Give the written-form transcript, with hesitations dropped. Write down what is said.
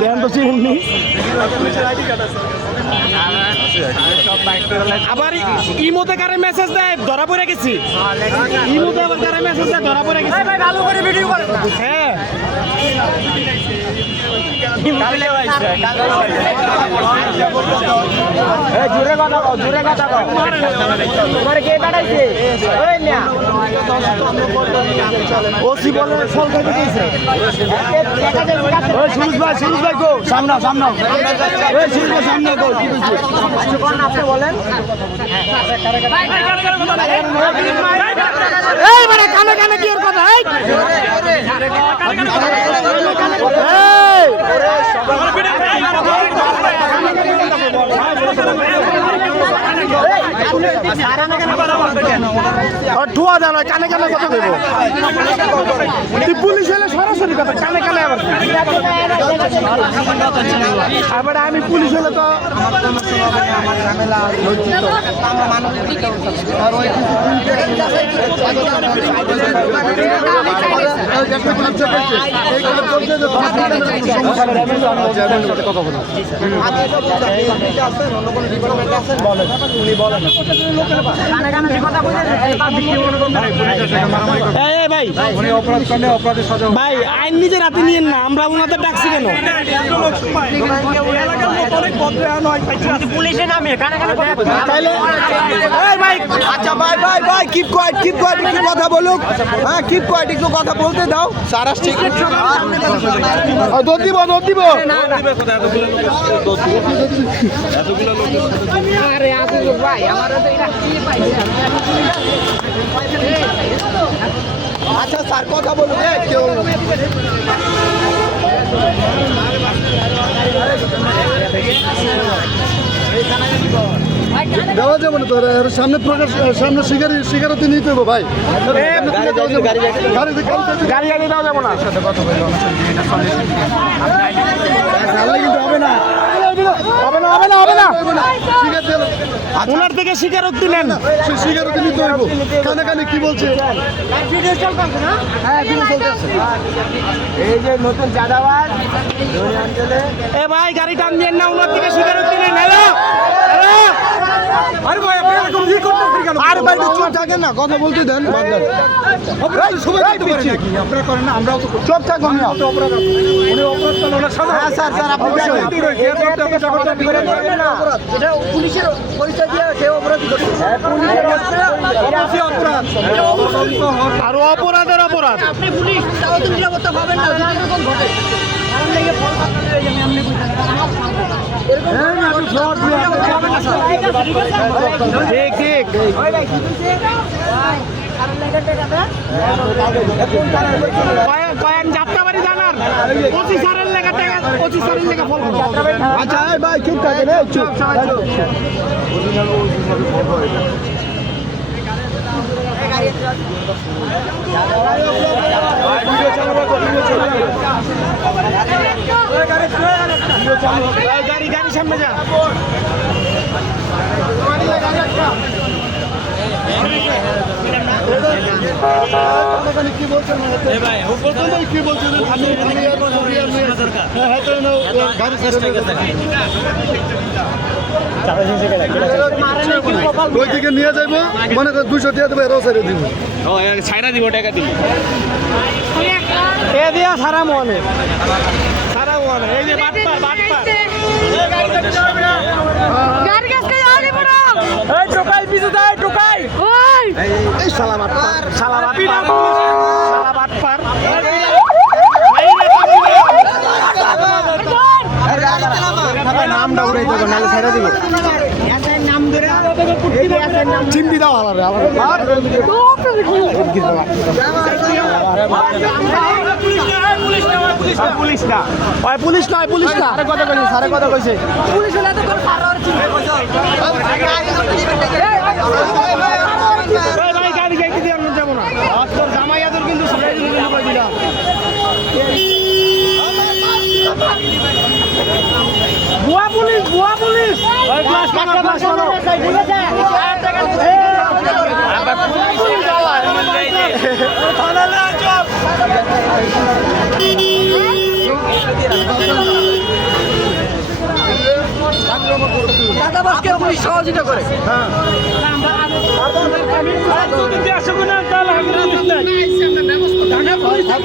দেন তো চিনি আবার ইমোতে কারে মেসেজ দেয় ধরা পড়ে গেছি ইমোতে আবার কারে মেসেজ দেয় ধরা পড়ে গেছি ভাই ভালো করে ভিডিও করেন হ্যাঁ জোরে কথা কও তোমার কে পাঠাইছে ওই না ওসি বলে ফল খাইতে দিয়েছে ওই সুরজ ভাই গো সামনে ওই সুরজ ভাই সামনে গো কি বলছিস কোন আপনি বলেন এই মানে কানে কি এর কথা এই ঠুয়া জানো কানে কথা দেবো তুই পুলিশ হলে সরাসরি কথা কানে আবার আমি পুলিশ হলে তো ভাই আইন নিজের হাতে নিয়েন না আমরা ওনাদের ডাকছি কেন পুলিশে নামে আচ্ছা ভাই কিপ কোয়াইট একটু কথা বলুক হ্যাঁ কিপ কোয়াইট একটু কথা বলতে দাও সারাস ঠিক দোদ দিব আচ্ছা স্যার কথা বলুন কেউ দেওয়া যাবে না তোর সামনে সামনে শিকারতি নিতে হবে ভাই গাড়ি দেওয়া যাবো না কিন্তু হবে না ওনার থেকে স্বীকারোক্তি নেন স্বীকারোক্তি নিতে হইব কানে কি বলছে এই যে নতুন চাঁদাবাজ এ ভাই গাড়ি টান দিয়ে না ওনার থেকে স্বীকারোক্তি নেন না কথা বলতে দেন চুপ থাকুন পুলিশের পরিচয় দিয়ে সে অপরাধী আরো অপরাধের অপরাধ আপনি পুলিশ তাও তো নিরাপত্তা পাবেন না এরকম ঘটে ঠিক যাত্রাবাড়ি জানার 25 সালের লেখা ফল আচ্ছা ভাই ঠিক থাকে গাড়ি সামনে যা কি বলছেন ওই দিকে নিয়ে যাইবো মনে করে 200 টাকা দেবে এরাও ছেড়ে দিব ছাইরা দিব টাকা দিব এ দিয়া সারা মনে এই যে বাটপার গাড়ি কাছে আলি বড় এই টোকাই পিছু দেয় টোকাই ওই এই শালা বাটপার নামটা উড়াই দেবো নাহলে ছেড়ে দিব চিমটি দাও আলাদা পুলিশ না সারে কথা কইছে পুলিশ হলে তো ভাই গাড়ি যাইতে দিয়ে আমরা যাবো না তোর জামাইয়াদের কিন্তু সবাই দিলাম বুয়া পুলিশ ওই ক্লাস পুলিশ পুলিশকে পুলিশ সহযোগিতা করে। যদি আসুক না তাহলে আমি পুলিশ নাই